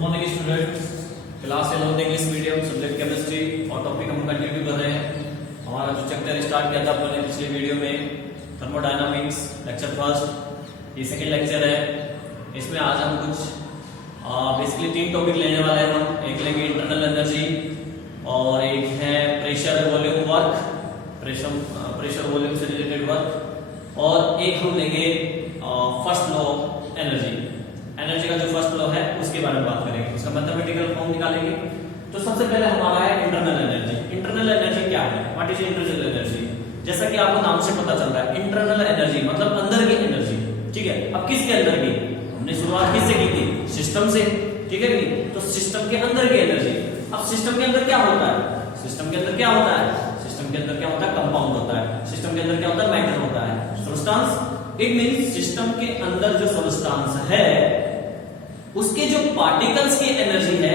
Morning students, class 11 English medium subject chemistry और topic हम continue कर रहे हैं। हमारा जो चैप्टर स्टार्ट किया था अपने पिछले वीडियो में थर्मोडायनामिक्स लेक्चर फर्स्ट, ये सेकंड लेक्चर है। इसमें आज हम कुछ बेसिकली 3 टॉपिक लेने वाले हैं। हम एक लेंगे इंटरनल एनर्जी और एक है pressure volume work, pressure volume से रिलेटेड वर्क, और एक हम लेंगे फर्स्ट लॉ एनर्जी का जो फर्स्ट लॉ है उसके बारे में बात करेंगे, उसका मैथमेटिकल फॉर्म निकालेंगे। तो सबसे पहले हमारा है इंटरनल एनर्जी। इंटरनल एनर्जी क्या है? What is internal energy? जैसा कि आपको नाम से पता चल रहा है, इंटरनल एनर्जी मतलब अंदर की एनर्जी। ठीक है, अब किसके अंदर की? हमने शुरुआत किससे की थी? सिस्टम से। ठीक है, तो सिस्टम के अंदर की एनर्जी। अब सिस्टम के अंदर क्या होता है? सिस्टम के अंदर क्या होता है? सिस्टम के अंदर क्या होता है? कंपाउंड होता है। सिस्टम के अंदर क्या होता है? मैटर होता है, सब्सटेंस। इट मींस सिस्टम के अंदर जो सब्सटेंस है उसके जो पार्टिकल्स की एनर्जी है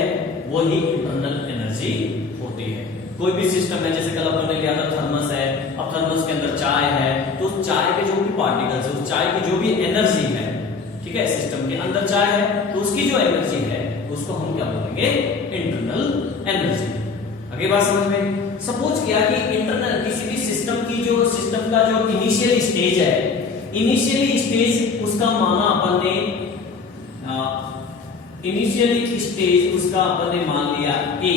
वही इंटरनल एनर्जी होती है। कोई भी सिस्टम है, जैसे कल अपन ने लिया था थर्मस है, अब थर्मस के अंदर चाय है, तो चाय के जो भी पार्टिकल्स है, उस चाय की जो भी एनर्जी है, ठीक है, सिस्टम के अंदर चाय है तो उसकी जो एनर्जी है उसको हम क्या बोलेंगे? Internal energy. आगे बात समझ में? सपोज किया कि इंटरनल किसी भी सिस्टम की जो सिस्टम का जो इनिशियल स्टेज है, इनिशियली स्टेज उसका माना अपन ने इनिशियली स्टेज उसका अपन ने मान लिया ए,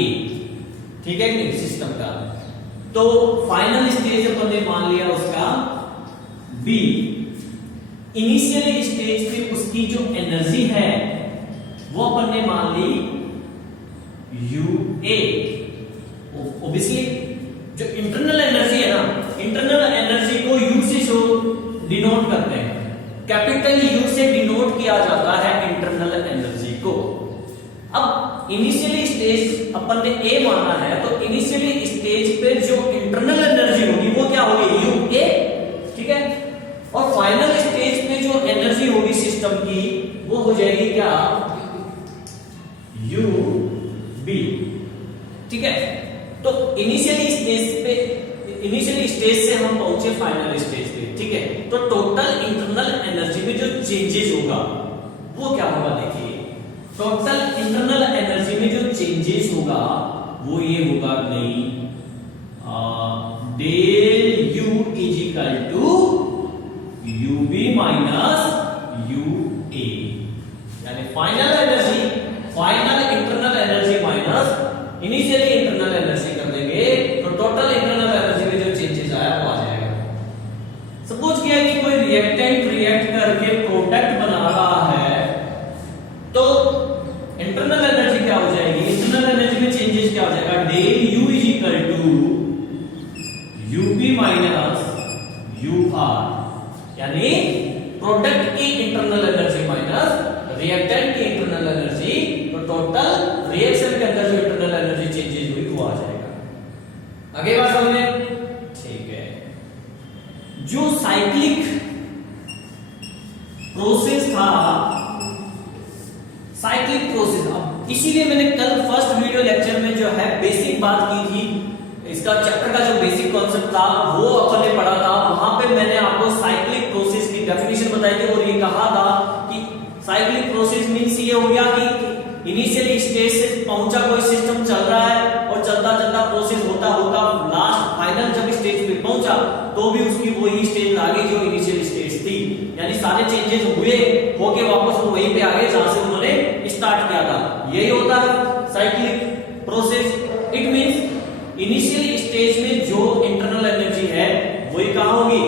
ठीक है कि सिस्टम का। तो फाइनल स्टेज अपन ने मान लिया उसका बी। इनिशियली स्टेज पे उसकी जो एनर्जी है वो अपन ने मान ली यू ए। ओब्वियसली जो इंटरनल एनर्जी है ना, इंटरनल एनर्जी को यू से डिनोट करते हैं, कैपिटल यू से डिनोट किया जाता है इंटरनल एनर्जी को। अब इनिशियली स्टेज अपन ने ए माना है, तो इनिशियली स्टेज पे जो इंटरनल एनर्जी होगी वो क्या होगी? U A. ठीक है, और फाइनल स्टेज पे जो एनर्जी होगी सिस्टम की वो हो जाएगी क्या? U B. ठीक है, तो इनिशियली स्टेज से हम पहुंचे फाइनल स्टेज पे। ठीक है, तो टोटल इंटरनल एनर्जी में जो चेंजेस होगा वो क्या होगा? देखिए, टोटल इंटरनल एनर्जी में जो चेंजेस होगा वो ये होगा नहीं, del U is equal to U B minus U A, यानी final internal energy minus initially internal energy कर देंगे तो टोटल इंटरनल एनर्जी में जो चेंजेस आया वो आ जाएगा। सपोज किया कि कोई रिएक्टेंट रिएक्ट करके प्रोडक्ट बना रहा है, तो इंटरनल एनर्जी क्या हो जाएगी? इंटरनल एनर्जी में चेंजेस क्या हो जाएगा? Del U is equal to U B minus U R, यानी प्रोडक्ट की इंटरनल एनर्जी माइनस रिएक्टेंट की इंटरनल एनर्जी, तो टोटल रिएक्शन के अंदर जो इंटरनल एनर्जी चेंजेस हुई वो आ जाएगा। आगे बात समझ में? ठीक है, जो साइक्लिक प्रोसेस था, साइक्लिक प्रोसेस, अब इसीलिए मैंने कल फर्स्ट वीडियो लेक्चर में जो है बेसिक बात की थी, इसका चैप्टर का जो बेसिक कॉन्सेप्ट था वो अपन ने पढ़ा था। वहां पे मैंने आपको साइक्लिक प्रोसेस की डेफिनेशन बताई थी और ये कहा था कि साइक्लिक प्रोसेस मींस ये हो गया कि इनिशियली स्टेज से पहुंचा कोई सिस्टम चल रहा है और चलता चलता प्रोसेस होता होता लास्ट फाइनल जब स्टेज पे पहुंचा तो भी उसकी वही स्टेज आ गई जो इनिशियल स्टेज थी, यानी सारे चेंजेस हुए होके वापस वो वहीं पे आ गए जहां से उन्होंने स्टार्ट किया था। यही होता है cyclic process. It means initial stage में जो इंटरनल एनर्जी है वही कहां होगी?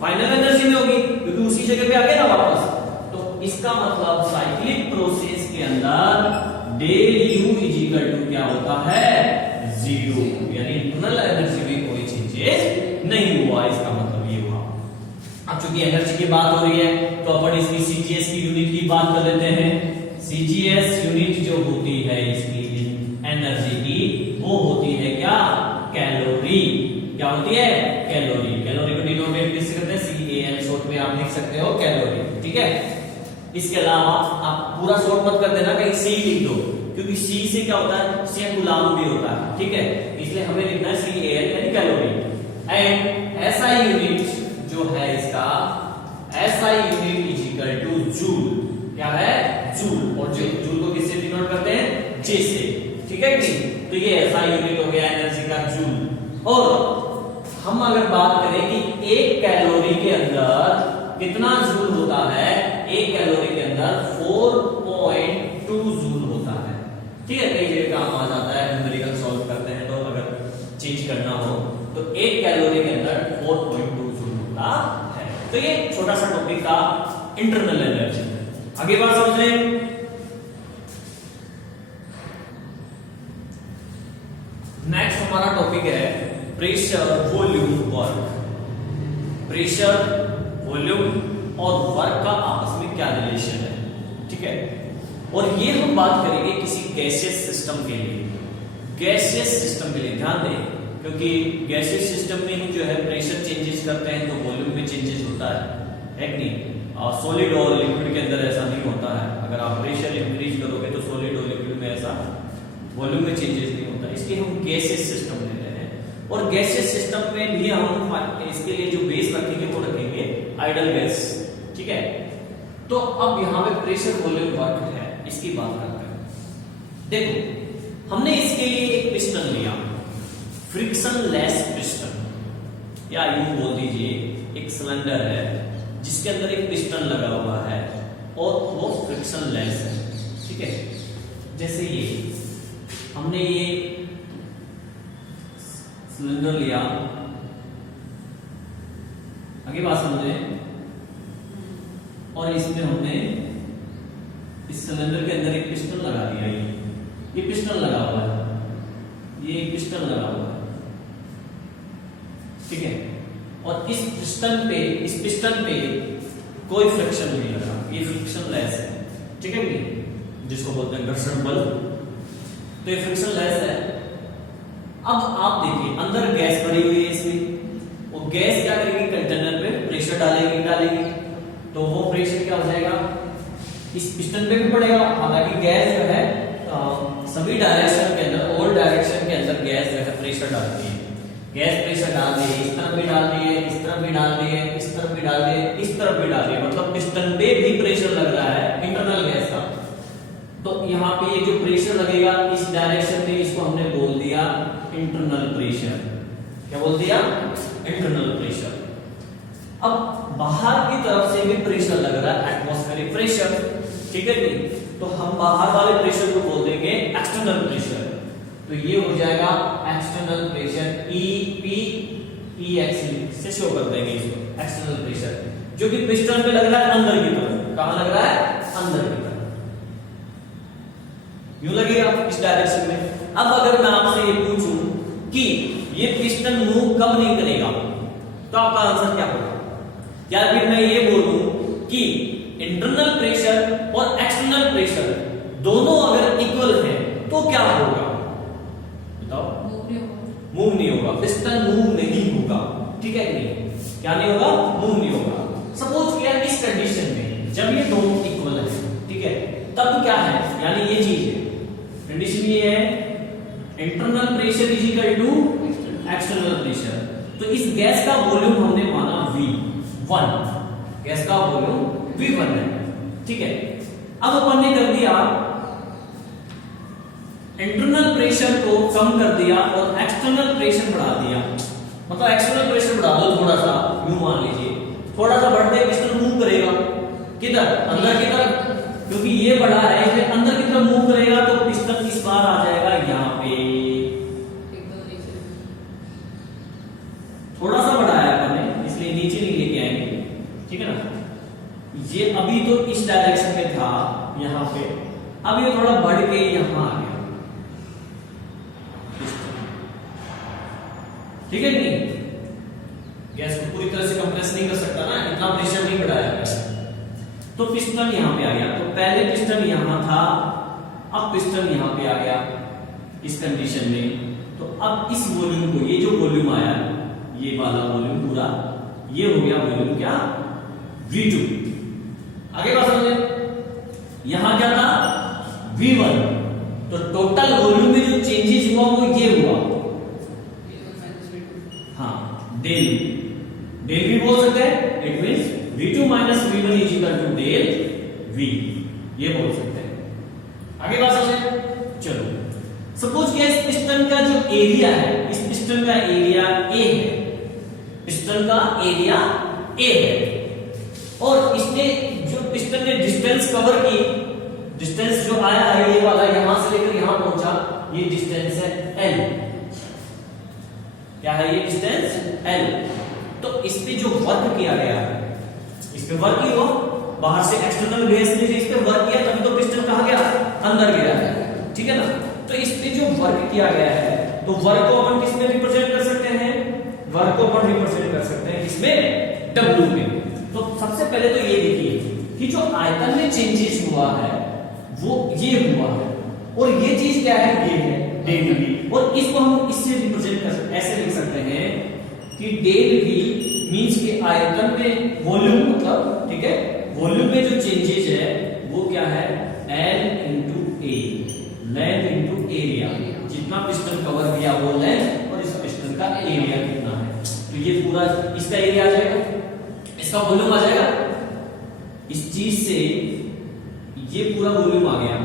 फाइनल एनर्जी में होगी, क्योंकि उसी जगह पे आ गए ना वापस। तो इसका मतलब साइक्लिक प्रोसेस के अंदर del U is equal to क्या होता है? जीरो, यानी इंटरनल एनर्जी में कोई चेंजेस नहीं हुआ। इसका मतलब ये हुआ। अब चूंकि एनर्जी की बात हो रही है तो अपन इसकी सीजीएस की यूनिट की बात कर लेते हैं। सीजीएस यूनिट जो होती है इसकी एनर्जी की वो होती है क्या? कैलोरी। क्या होती है? कैलोरी। कैलोरी को डिनोटेट किससे करते हैं? CAL, शॉर्ट में आप लिख सकते हो कैलोरी। ठीक है, इसके अलावा आप पूरा शॉर्ट मत कर देना, कहीं C लिख दो, क्योंकि C से क्या होता है? C गुलाम भी होता है। ठीक है, इसलिए हमें लिखना है CAL यानी कैलोरी। एंड SI यूनिट जो है इसका, SI unit is equal two joule. क्या है? जूल। और जूल को किससे डिनोट करते हैं? तो ये ऐसा यूनिट हो गया एनर्जी का जूल। और हम अगर बात करें कि एक कैलोरी के अंदर कितना जूल होता है, एक कैलोरी के अंदर 4.2 जूल होता है। ठीक है, कई जगह काम आ जाता है, न्यूमेरिकल सॉल्व करते हैं तो अगर चेंज करना हो तो एक कैलोरी के अंदर 4.2 जूल होता है। तो ये छोटा सा टॉपिक था इंटरनल एनर्जी। आगे बात समझ रहे हैं। नेक्स्ट हमारा टॉपिक है pressure, volume, work. Pressure, volume और वर्क का आपस में क्या रिलेशन है, ठीक है। और ये हम बात करेंगे किसी गैसियस सिस्टम के लिए। गैसियस सिस्टम के लिए ध्यान दें, क्योंकि गैसियस सिस्टम में ही जो है प्रेशर चेंजेस करते हैं तो वॉल्यूम में चेंजेस होता है कि नहीं। सॉलिड और लिक्विड के अंदर ऐसा नहीं होता है। अगर आप प्रेशर इंक्रीज करोगे तो सॉलिड और लिक्विड में ऐसा वॉल्यूम में चेंजेस नहीं होता। इसलिए हम गैसियस सिस्टम ले रहे हैं। और गैसियस सिस्टम में भी हम इसके लिए जो बेस रखेंगे वो रखेंगे आइडल गैस, ठीक है। तो अब यहाँ पे प्रेशर, वॉल्यूम, वर्क है, इसकी बात करते हैं। देखो, हमने इसके लिए एक पिस्टन लिया, फ्रिक्शन लेस पिस्टन, या यूं बोल दीजिए एक सिलेंडर है जिसके अंदर एक पिस्टन लगा हुआ है और वो फ्रिक्शन लेस है, ठीक है। जैसे ये हमने ये सिलेंडर लिया, आगे बात समझे, और इसमें हमने इस सिलेंडर के अंदर एक पिस्टन लगा दिया। ये पिस्टन लगा हुआ है, ये पिस्टन लगा हुआ है, ठीक है। और इस पिस्टन पे कोई फ्रिक्शन नहीं लगा, ये फ्रिक्शन लेस है, ठीक है, जिसको बोलते हैं घर्षण बल। तो ये फ्रिक्शन लेस है। अब आप देखिए अंदर गैस भरी हुई है इसमें, वो गैस क्या करेगी, कंटेनर पे प्रेशर डालेगी, तो वो प्रेशर क्या हो जाएगा, इस पिस्टन पे भी पड़ेगा। हालांकि गैस जो है सभी डायरेक्शन के अंदर, ऑल डायरेक्शन के अंदर गैस जो है प्रेशर डालती है। गैस प्रेशर डाल दिए, इस तरफ भी डाल दिए, इस तरफ भी डाल दिए, इस तरफ भी डाल दिए, इस तरफ भी डाल दिए, मतलब पिस्टन पे भी प्रेशर लग रहा है इंटरनल गैस का। तो यहाँ पे ये जो प्रेशर लगेगा इस डायरेक्शन में, इसको हमने बोल दिया इंटरनल प्रेशर। क्या बोल दिया, इंटरनल प्रेशर। अब बाहर की तरफ से भी प्रेशर लग रहा है, एटमॉस्फेरिक प्रेशर, ठीक है जी। तो हम बाहर वाले प्रेशर को बोल देंगे एक्सटर्नल प्रेशर। तो ये हो जाएगा एक्सटर्नल प्रेशर, EPEX से शो कर देंगे इसको, एक्सटर्नल प्रेशर, जो कि पिस्टन पे लग रहा है अंदर की तरफ। कहां लग रहा है, अंदर की तरफ, यूं लगेगा इस डायरेक्शन में। अब अगर मैं आपसे ये पूछूं कि ये पिस्टन मूव कब नहीं करेगा, तो आपका आंसर क्या होगा? या फिर मैं ये बोलूं कि इंटरनल प्रेशर और एक्सटर्नल प्रेशर दोनों अगर इक्वल है तो क्या होगा, बताओ? मूव नहीं होगा, पिस्टन मूव नहीं होगा, ठीक है नहीं? क्या नहीं होगा, मूव नहीं होगा। सपोज किया इस कंडीशन में जब ये दोनों इक्वल है, ठीक है, तब क्या है, यानी ये चीज है, कंडीशन ये है internal pressure is equal to external pressure. तो इस गैस का वॉल्यूम हमने माना V1, गैस का वॉल्यूम V1 है, ठीक है। अब अपन ने कर दिया इंटरनल प्रेशर को कम कर दिया और एक्सटर्नल प्रेशर बढ़ा दिया, मतलब एक्सटर्नल प्रेशर बढ़ा दो थोड़ा सा, यूं मान लीजिए, थोड़ा सा बढ़ते पिस्टन मूव करेगा किधर, अंदर की तरफ, क्योंकि ये बढ़ा है इसलिए अंदर की तरफ मूव करेगा, तो पिस्टन इस बार आ जाएगा यहाँ पे, थोड़ा सा बढ़ाया आपने इसलिए नीचे नहीं लेके आएंगे, ठीक है ना। ये अभी तो इस डायरेक्शन में था यहाँ पे, अब ये थोड़ा बढ़ के यहाँ आ गया, ठीक है नहीं? गैस को पूरी तरह से कंप्रेस नहीं कर सकता ना, इतना प्रेशर नहीं बढ़ाया गया, तो पिस्टन यहाँ पे आ गया। तो पहले पिस्टन यहाँ था, अब पिस्टन यहाँ पे आ गया इस कंडीशन में। तो अब इस वॉल्यूम को, ये जो वॉल्यूम आया, ये वाला वॉल्यूम पूरा, ये हो गया वॉल्यूम क्या, V2। आगे बात समझे, यहां क्या था, V1। तो टोटल वॉल्यूम में जो चेंजेस हुआ वो ये हुआ, हाँ, डेल भी बोल सकते हैं, it means V2 minus V1 is equal to del V, ये बोल सकते हैं। आगे बात समझे, चलो सपोज क्या इस पिस्टन का जो एरिया है, इस पिस्टन का एरिया ए है, पिस्टन का एरिया ए है, और इसने जो पिस्टन ने डिस्टेंस कवर की, डिस्टेंस जो आया है ये वाला, यहां से लेकर यहां पहुंचा, ये डिस्टेंस है एल। क्या है ये डिस्टेंस एल। तो इस पे जो वर्क किया गया है, इस पे वर्क ही हुआ, बाहर से एक्सटर्नल बेस ने इस पे वर्क किया, तभी तो पिस्टन कहां गया, अंदर गया है, ठीक है ना। तो इस पे जो वर्क किया गया है, तो वर्क को अपन किसमें रिप्रेजेंट कर सकते हैं, वर्क को अपन रिप्रेजेंट कर सकते हैं किसमें, डब्ल्यू में। तो सबसे पहले तो ये देखिए कि जो आयतन में चेंजेस हुआ है वो ये हुआ है, और ये चीज क्या है, ये है डेल वी, और इसको हम इससे रिप्रेजेंट कर सकते, ऐसे लिख सकते हैं कि डेल वी मींस कि आयतन में वॉल्यूम, मतलब ठीक है, वॉल्यूम में जो चेंजेस है वो क्या है, एल इंटू ए, लेंथ इंटू एरिया, जितना पिस्टन कवर किया वो लेंथ, और इस पिस्टन का एरिया कितना है, तो ये पूरा इसका एरिया आ जाएगा, इसका वॉल्यूम आ जाएगा, इस चीज से ये पूरा वॉल्यूम आ गया,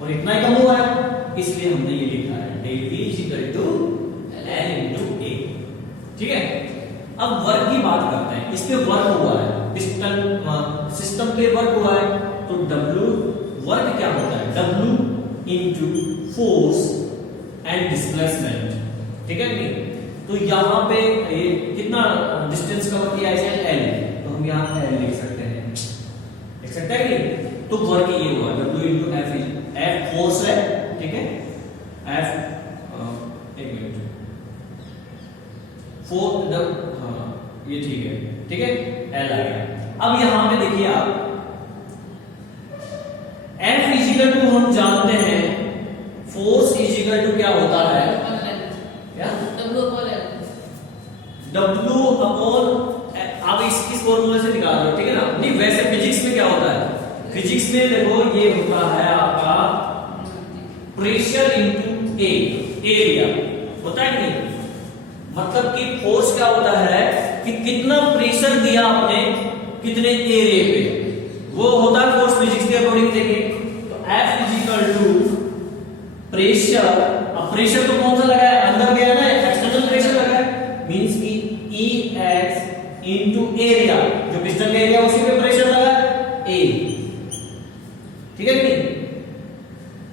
और इतना ही कम हुआ है, इसलिए हमने ये लिखा है del V is equal to L into A, ठीक है। अब वर्क की बात करते हैं, इस पे वर्क हुआ है, पिस्टन सिस्टम पे वर्क हुआ है, तो डब्ल्यू वर्क क्या होता है, W into force and displacement, ठीक है नहीं। तो यहाँ पे ये कितना डिस्टेंस कवर किया है, एल, तो हम यहाँ एल लिख सकते हैं, लिख सकते हैं नहीं। तो वर्क ये हुआ W into F, F force है, ठीक है, एफ एक मिनट, फोर, हाँ ये ठीक है, एल आ गया। अब यहां पे देखिए आप, एफ इजिकल टू हम जानते हैं, फोर्स इजिकल टू क्या होता है, क्या डब्ल्यू अपॉन, आप इस फॉर्मूले से निकाल लो, ठीक है ना। नहीं वैसे फिजिक्स में क्या होता है, फिजिक्स में देखो ये होता है आपका प्रेशर इनटू ए, एरिया होता है नहीं, मतलब कि फोर्स क्या होता है कि कितना प्रेशर दिया आपने कितने एरिया पे, वो होता है फोर्स फिजिक्स के अकॉर्डिंग। देखिए तो F is equal to pressure, अब प्रेशर तो कौन सा लगा है, अंदर गया ना, एक्सटर्नल प्रेशर लगा है, मींस की EX इनटू एरिया, जो पिस्टन का एरिया उसी पे प्रेशर लगा है A, ठीक है कि नहीं।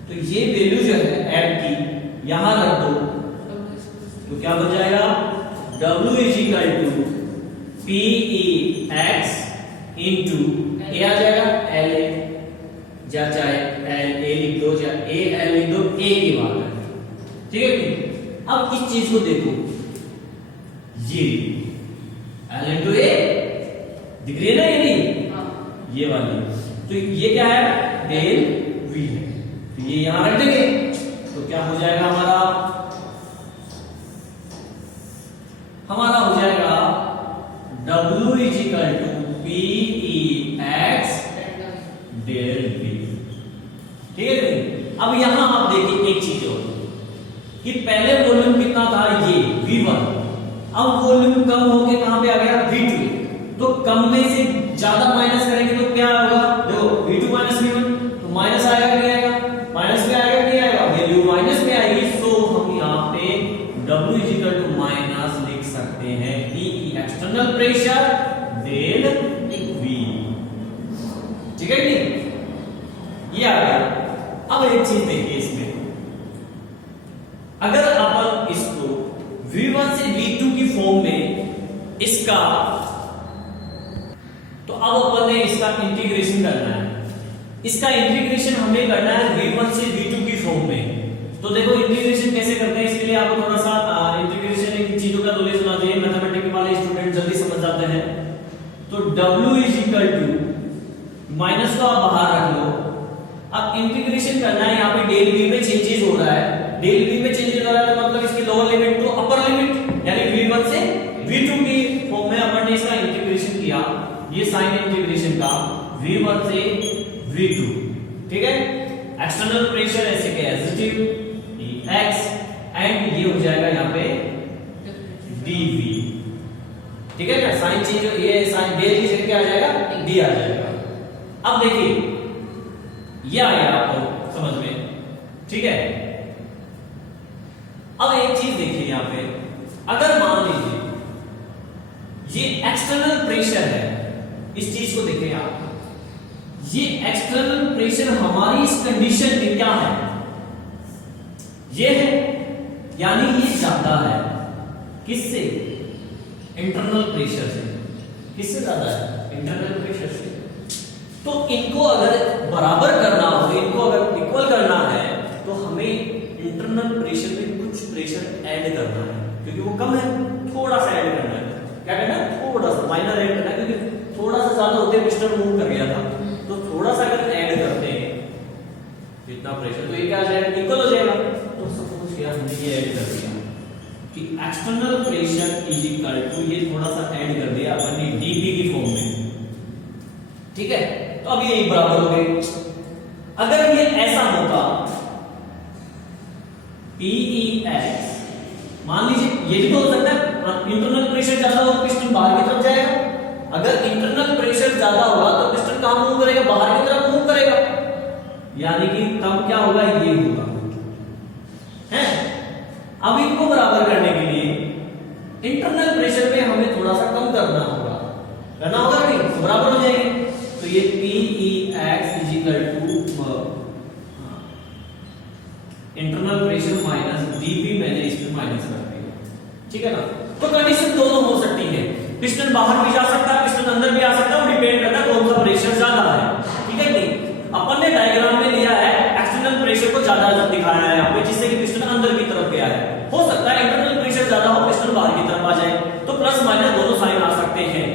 तो ये वैल्यू जो है F की यहां रख दो, तो क्या बन जाएगा, W is equal to PEX into A आ जाएगा LA, या चाहे LA लिख दो, या AL लिख दो, A की बात है, ठीक है कि। अब इस चीज को देखो, ये L इंटू A दिख रही है ना, ये नहीं, ये वाली, तो ये क्या है, डेल V है, तो ये यहां रख देंगे, तो क्या हो जाएगा हमारा हो जाएगा W is equal to PEX del V, ठीक है। अब यहां आप देखिए एक चीज और, कि पहले वॉल्यूम कितना था, ये V1, अब वॉल्यूम कम होके कहां पे आ गया, V2, तो कम में से ज्यादा माइनस करेंगे तो क्या होगा, देखो V2 माइनस V1, तो माइनस आएगा कि नहीं आएगा, माइनस में आएगा कि नहीं आएगा, वैल्यू माइनस में आएगी, तो हम यहाँ पे W is equal to minus लिख सकते हैं PE external pressure del V, ठीक है नहीं, ये आ गया। अब एक चीज देखिए इसमें, अगर अपन इसको V1 से V2 की फॉर्म में इसका, तो अब अपन ने इसका इंटीग्रेशन करना है, इसका इंटीग्रेशन हमें करना है V1 से V2 की फॉर्म में। तो देखो इंटीग्रेशन कैसे करते हैं, इसके लिए आपको थोड़ा सा इंटीग्रेशन की चीजों का नॉलेज होना चाहिए, मैथमेटिक्स वाले स्टूडेंट जल्दी समझ जाते हैं। तो W is equal to, minus को आप बाहर रख लो, अब इंटीग्रेशन करना है, यहाँ पे डेल V में चेंजेस हो रहा है, डेल V में चेंजेस हो रहा है, तो मतलब इसकी lower limit to upper limit, यानी V1 से V2 की फॉर्म में अपन ने इसका इंटीग्रेशन किया, ये साइन इंटीग्रेशन का V1 से V2, ठीक है। एक्सटर्नल प्रेशर ऐसे के एजिटिव X, एंड ये हो जाएगा यहाँ पे dV, ठीक है ना, साइन चेंज, ये साइन डेल की जगह क्या आ जाएगा, D आ जाएगा। अब देखिए ये आ गया आपको समझ में, ठीक है। अब एक चीज देखिए यहां पे, अगर मान लीजिए ये एक्सटर्नल प्रेशर है, इस चीज को देखिए आप, ये एक्सटर्नल प्रेशर हमारी इस कंडीशन में क्या है, ये है, यानी ये ज्यादा है किससे, इंटरनल प्रेशर से। किससे ज्यादा है, इंटरनल प्रेशर से। तो इनको अगर बराबर करना हो, इनको अगर इक्वल करना है, तो हमें इंटरनल प्रेशर में कुछ प्रेशर ऐड करना है, क्योंकि वो कम है, थोड़ा सा ऐड करना है। क्या करना है, थोड़ा सा माइनर ऐड करना है, क्योंकि थोड़ा सा ज्यादा होते पिस्टन मूव कर गया था, तो थोड़ा सा अगर ऐड करते हैं इतना प्रेशर, तो ये क्या आ जाएगा, इक्वल हो जाएगा। तो सपोज किया हमने ये ऐड कर दिया कि external pressure is equal to, ये थोड़ा सा ऐड कर दिया अपन ने डीपी की फॉर्म में, ठीक है। तो अब ये बराबर हो गए। अगर ये ऐसा होता PEX, मान लीजिए ये भी तो हो सकता है इंटरनल प्रेशर ज्यादा हो तो पिस्टन बाहर की तरफ जाएगा। अगर इंटरनल प्रेशर ज्यादा होगा तो पिस्टन कहां मूव करेगा, बाहर की तरफ मूव करेगा, यानी कि तब क्या होगा, ये होगा है। अब इनको बराबर करने के लिए इंटरनल प्रेशर में हमें थोड़ा सा कम करना होगा नहीं, तो बराबर हो जाएंगे। तो ये PEX is equal to internal pressure minus dP, मैंने इसमें माइनस कर दिया, ठीक है ना। तो कंडीशन दोनों हो सकती है, पिस्टन बाहर भी जा सकता है, पिस्टन अंदर भी आ सकता है, वो डिपेंड करता है कौन सा प्रेशर ज्यादा है, ठीक है नहीं। अपन ने डायग्राम में लिया है एक्सटर्नल प्रेशर को ज्यादा दिखाया है यहाँ पे, जिससे कि पिस्टन अंदर की तरफ गया है। हो सकता है इंटरनल प्रेशर ज्यादा हो, पिस्टन बाहर की तरफ आ जाए, तो प्लस माइनस दोनों साइन आ सकते हैं।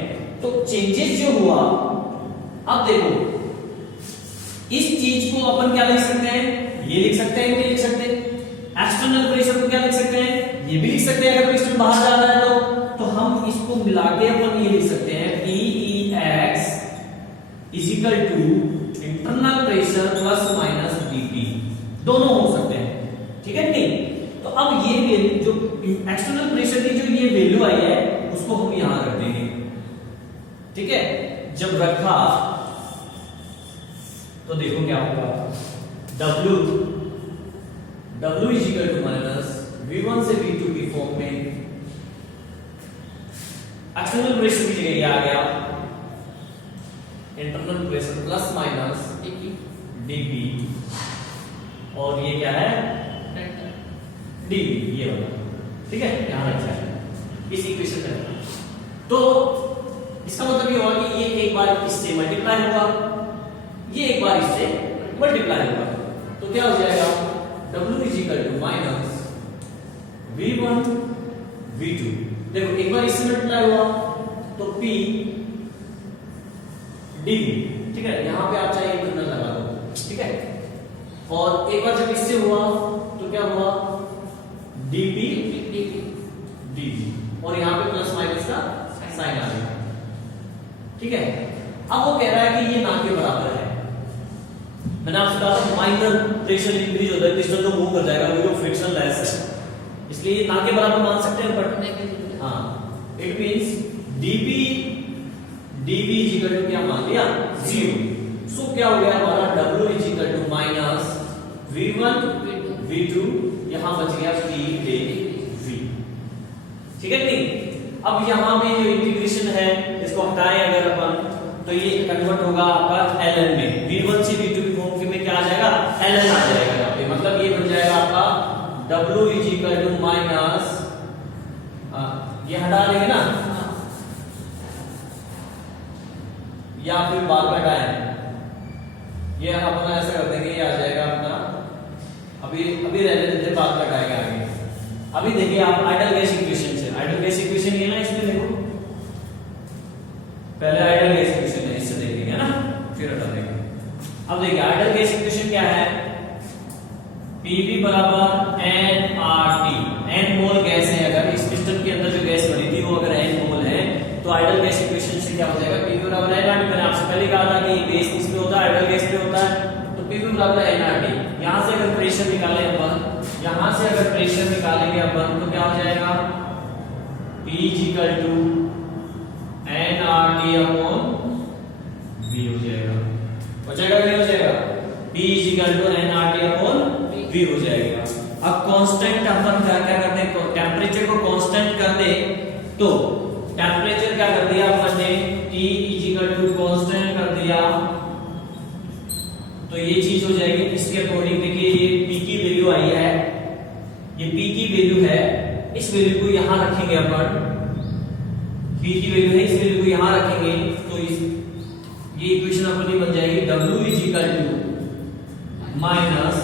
तो चेंजेस जो हुआ, अब देखो इस चीज को अपन क्या लिख सकते हैं, ये लिख सकते हैं, ये लिख सकते हैं। एक्सटर्नल प्रेशर को क्या लिख सकते हैं, ये भी लिख सकते हैं, अगर पिस्टन बाहर जा रहा है तो हम इसको मिला के अपन ये लिख सकते हैं PEX is equal to internal pressure plus minus dP, दोनों हो सकते हैं, ठीक है नहीं। तो अब ये जो एक्सटर्नल प्रेशर की जो ये वैल्यू आई है, उसको हम यहां रख देंगे, ठीक है। जब रखा तो देखो क्या होगा, W is equal to minus V1 से V2 की फॉर्म में एक्सटर्नल प्रेशर की जगह आ गया internal pressure plus minus dP, और ये क्या है dV, ये वाला, ठीक है, यहां रखा है इस इक्वेशन में। तो इसका मतलब ये हुआ कि ये एक बार इससे मल्टीप्लाई होगा, ये एक बार इससे मल्टीप्लाई होगा, तो क्या हो जाएगा, W is equal to minus V1 V2। देखो एक बार इससे मल्टीप्लाई हुआ तो P dV, ठीक है, यहां पे आप चाहे इंटरनल लगा दो, ठीक है। और एक बार जब इससे हुआ तो क्या हुआ, dP dV, और यहां पे प्लस माइनस का साइन आ गया, ठीक है। अब वो कह रहा है कि ये ना के बराबर है। मैंने आपसे कहा था माइनर प्रेशर इंक्रीज होता है, पिस्टन तो मूव कर जाएगा क्योंकि फ्रिक्शन लेस है, इसलिए ये ना के बराबर मान सकते हैं, बट हाँ, it means dP dV is equal to क्या मान लिया, 0। सो क्या हो गया हमारा, W is equal to minus V1 V2, यहां बच गया PV, ठीक है नहीं। अब यहां में जो इंटीग्रेशन है इसको हटाएं अगर अपन, तो ये कन्वर्ट होगा आपका ln में, V1 से V2 की फॉर्म में क्या आ जाएगा, ln आ जाएगा यहाँ पे, मतलब ये बन जाएगा आपका W is equal to minus, ये हटा लेंगे ना, या फिर बाद में हटाएं, ये अपना ऐसा कर देंगे, ये आ जाएगा अपना, अभी रहने देते, बाद में हटाएंगे आगे। अभी देखिए आप आइडल गैस इक्वेशन से, आइडल गैस इक्वेशन ये ना, इसमें देखो पहले आइडल गैस इक्वेशन है, इससे देखेंगे ना, फिर हटा देंगे। अब देखिए आइडल गैस इक्वेशन क्या है, PV बराबर nRT, n मोल गैस है, अगर इस पिस्टन के अंदर जो गैस बनी थी वो अगर n मोल है, तो आइडल गैस इक्वेशन से क्या हो जाएगा, PV बराबर nRT। मैंने आपसे पहले कहा था कि गैस किसमें होता है, आइडल गैस में होता है, तो PV बराबर nRT। यहां से अगर प्रेशर निकालें अपन, यहां से अगर प्रेशर निकालेंगे अपन, तो क्या हो जाएगा, P is equal to nRT upon V हो जाएगा, हो जाएगा, नहीं हो जाएगा, P is equal to nRT upon V हो जाएगा। अब कांस्टेंट अपन क्या करते हैं, टेम्परेचर को कांस्टेंट कर दे तो टेम्परेचर क्या कर दिया अपन ने, T = कांस्टेंट कर दिया तो ये चीज हो जाएगी। इसके अकॉर्डिंग देखिए ये P की वैल्यू आई है, ये P की वैल्यू है, इस वैल्यू को यहां रखेंगे अपन, P की वैल्यू है, इस वैल्यू को यहां रखेंगे तो ये इक्वेशन अपनी बन जाएगी W माइनस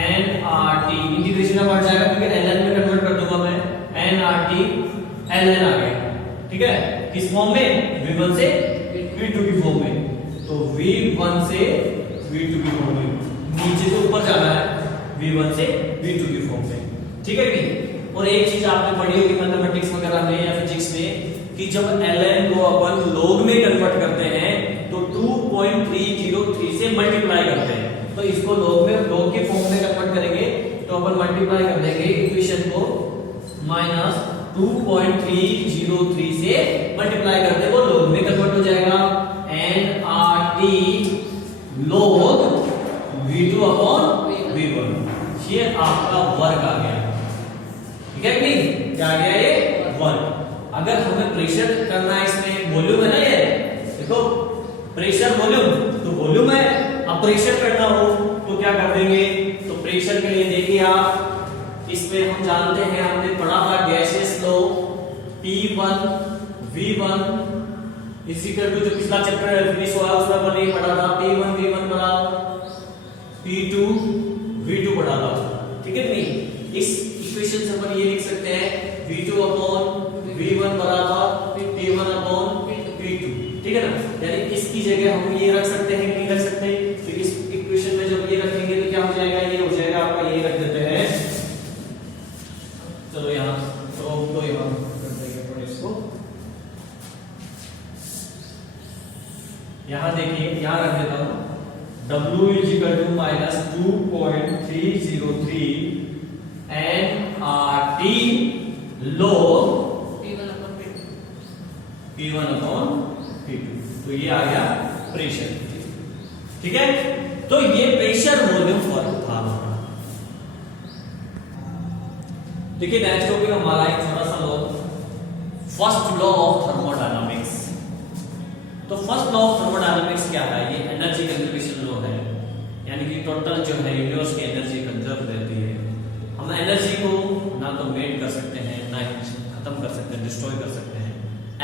nRT, इंटीग्रेशन में बढ़ जाएगा क्योंकि ln में कन्वर्ट कर दूंगा मैं, nRT ln आ गया, ठीक है, किस फॉर्म में, V1 से V2 की फॉर्म में, तो V1 से V2 की फॉर्म में, नीचे से ऊपर जाना है, V1 से V2 की फॉर्म में, ठीक है कि। और एक चीज आपने पढ़ी होगी मैथमेटिक्स वगैरह में या फिजिक्स में कि जब ln को अपन log में कन्वर्ट करते हैं तो 2.303 से मल्टीप्लाई करते हैं, तो इसको log के फॉर्म में कन्वर्ट करेंगे तो अपन मल्टीप्लाई कर देंगे इक्वेशन को माइनस 2.303 से मल्टीप्लाई करते वो log में कन्वर्ट हो जाएगा, nRT log V2/V1, ये आपका वर्ग आ गया, ठीक है कि नहीं, क्या आ गया ये वर्ग। अगर हमें प्रेशर करना है, इसमें वॉल्यूम है ना, ये देखो प्रेशर वॉल्यूम, तो वॉल्यूम है, अब प्रेशर करना हो तो क्या कर देंगे, तो प्रेशर के लिए देखिए आप, इसमें हम जानते हैं, हमने पढ़ा था gaseous law, P1 V1 equal to, जो पिछला चैप्टर फिनिश हुआ उसमें अपन ये पढ़ा था, P1 V1 बराबर P2 V2 पढ़ा था, ठीक है नहीं। इस इक्वेशन से अपन ये लिख सकते हैं V2/V1 बराबर P1/P2, ठीक है ना, यानी इसकी जगह हम ये रख सकते हैं, नहीं रख सकते, तो इस इक्वेशन में जब ये रखेंगे तो क्या हो जाएगा, ये हो जाएगा आपका, ये रख देते हैं, चलो यहां तो यहां कर देंगे अपन इसको, यहां देखिए, यहां रख देता हूं W = minus 2.303 nRT log P1/P2, तो ये आ गया प्रेशर, ठीक है। तो ये प्रेशर वॉल्यूम फॉर्म था हमारा। देखिए नेक्स्ट टॉपिक हमारा एक छोटा सा law, first law of thermodynamics. तो फर्स्ट लॉ ऑफ थर्मोडायनामिक्स क्या है, ये एनर्जी कंजर्वेशन लॉ है, यानी कि टोटल जो है यूनिवर्स की एनर्जी कंजर्व रहती है। हम एनर्जी को ना तो मेड कर सकते हैं, ना खत्म कर सकते हैं, डिस्ट्रॉय कर सकते हैं,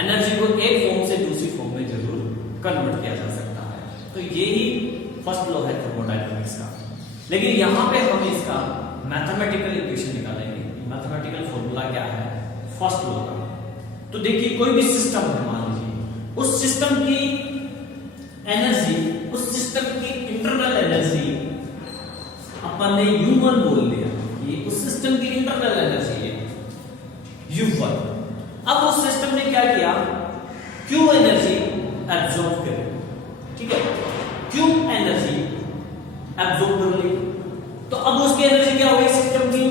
एनर्जी को एक फॉर्म से दूसरी फॉर्म में जरूर कन्वर्ट किया जा सकता है। तो यही फर्स्ट लॉ है थर्मोडायनामिक्स का। लेकिन यहाँ पे हम इसका मैथमेटिकल इक्वेशन निकालेंगे, मैथमेटिकल फॉर्मूला क्या है फर्स्ट लॉ का। तो देखिए कोई भी सिस्टम है, मान लीजिए उस सिस्टम की एनर्जी, उस सिस्टम की इंटरनल एनर्जी अपन ने U1 बोल दिया, ये उस सिस्टम की इंटरनल एनर्जी है U1। अब उस सिस्टम ने क्या किया, Q एनर्जी एब्जॉर्ब कर, ठीक है, Q एनर्जी एब्जॉर्ब कर ली, तो अब उसकी एनर्जी क्या हो गई सिस्टम की,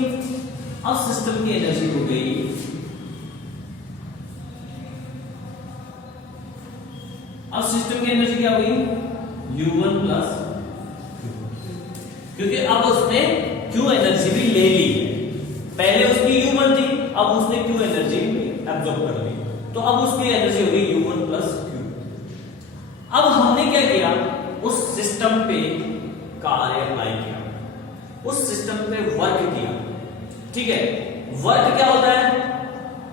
अब सिस्टम की एनर्जी हो गई, अब सिस्टम की एनर्जी क्या हो गई U1 प्लस Q, क्योंकि अब उसने Q एनर्जी भी ले ली, पहले उसकी U1 थी, अब उसने Q एनर्जी एब्जॉर्ब कर ली, तो अब उसकी एनर्जी हो गई U1 प्लस Q। अब हमने क्या किया, उस सिस्टम पे कार्य अप्लाई किया, उस सिस्टम पे वर्क किया, ठीक है। वर्क क्या होता है,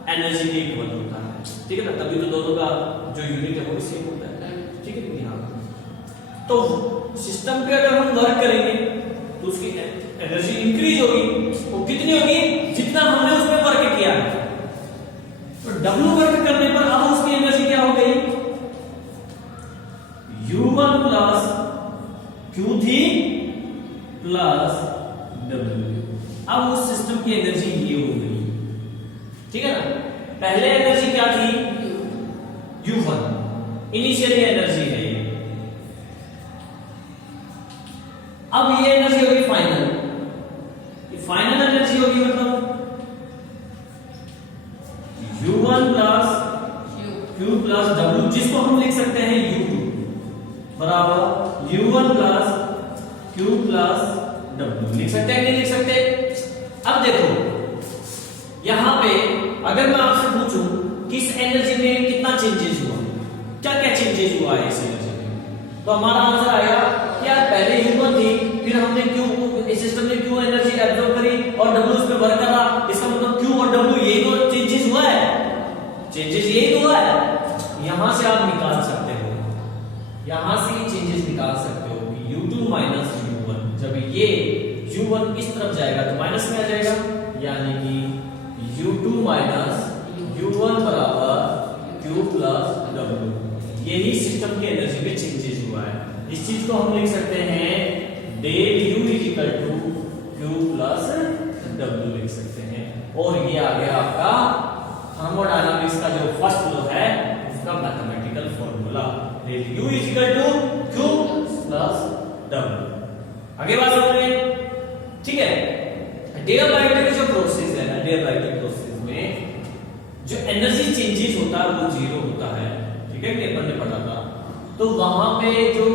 एनर्जी के इक्वल होता है, ठीक है ना, तभी तो दोनों का जो यूनिट है वो सेम होता है, ठीक है। यहाँ तो सिस्टम पे अगर हम वर्क करेंगे तो उसकी एनर्जी इंक्रीज होगी, वो कितनी होगी, जितना हमने उसमें वर्क किया है। तो W वर्क करने पर अब उसकी एनर्जी क्या हो गई, U1 प्लस Q थी प्लस W। अब उस सिस्टम की एनर्जी ये हो गई, ठीक है ना। पहले एनर्जी क्या थी U1, इनिशियली एनर्जी है ये, अब ये एनर्जी होगी फाइनल, फाइनल एनर्जी होगी मतलब U1 plus Q plus W, जिसको हम लिख सकते हैं U2 बराबर U1 plus Q plus W। लिख सकते हैं नहीं लिख सकते? अब देखो यहां पे अगर मैं आपसे पूछूं कि इस एनर्जी में कितना चेंजेस हुआ, क्या क्या चेंजेस हुआ है इस एनर्जी में, तो हमारा आंसर आएगा कि यार पहले U1 थी, फिर हमने Q इस सिस्टम ने Q एनर्जी एब्जॉर्ब करी और W उस पे वर्क करा, इसका मतलब Q और W यही तो चेंजेस हुआ है, चेंजेस यही तो हुआ है। यहां से आप निकाल सकते हो, यहां से ये चेंजेस निकाल सकते हो कि U2 माइनस U1, जब ये U1 इस तरफ जाएगा तो माइनस में आ जाएगा, यानी कि U2 माइनस U1 बराबर Q प्लस W। यही सिस्टम की एनर्जी में चेंजेस हुआ है। इस चीज को हम लिख सकते हैं del U equal to Q plus W लिख सकते हैं, और ये आ गया आपका थर्मोडायनामिक्स का जो फर्स्ट लॉ है उसका mathematical formula, del U equal to Q plus W। आगे बात समझ में, ठीक है। डियाबैटिक जो प्रोसेस है ना, डियाबैटिक प्रोसेस में जो एनर्जी चेंजेस होता है वो जीरो होता है, ठीक है, पेपर में पढ़ा था। तो वहां पे जो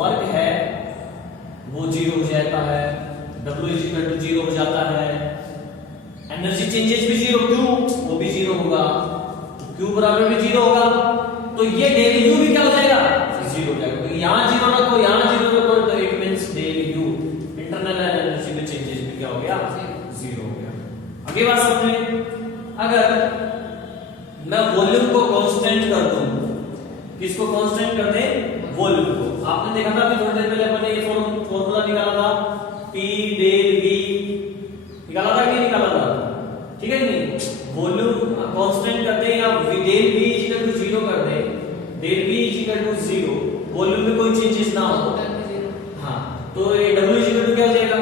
वर्क है वो जीरो हो जाता है, W इक्वल टू जीरो हो जाता है, एनर्जी चेंजेस भी जीरो, Q वो भी जीरो होगा, Q बराबर भी जीरो होगा, तो ये डेल U भी क्या हो जाएगा, जीरो हो जाएगा। यहां जीरो रखो, यहां जीरो रखो, तो it means del U internal energy में चेंजेस भी क्या हो गया, जीरो हो गया। आगे बात समझे, अगर मैं वॉल्यूम को कांस्टेंट कर दूं, किसको कांस्टेंट कर दे, वॉल्यूम को। आपने देखा था अभी थोड़ी देर पहले अपने ये फॉर्मूला निकाला था, P डेल V निकाला था कि नहीं निकाला था, ठीक है नहीं, वॉल्यूम कांस्टेंट कर दे या del V equal to zero कर दे, del V equal to zero, volume में कोई चेंजेस ना हो, हाँ, तो ये W इक्वल टू क्या हो जाएगा,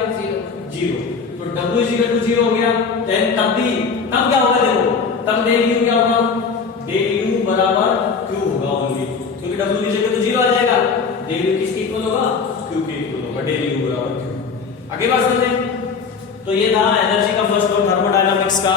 जीरो। तो W इक्वल टू जीरो हो गया, तब क्या होगा, देखो तब डेल U क्या होगा, डेल U बराबर Q होगा ओनली, क्योंकि W की जगह तो जीरो आ जाएगा, डेल U किसके इक्वल होगा, Q के इक्वल होगा, डेल U बराबर Q। आगे बात करते हैं, तो ये था एनर्जी का फर्स्ट लॉ थर्मोडायनामिक्स का।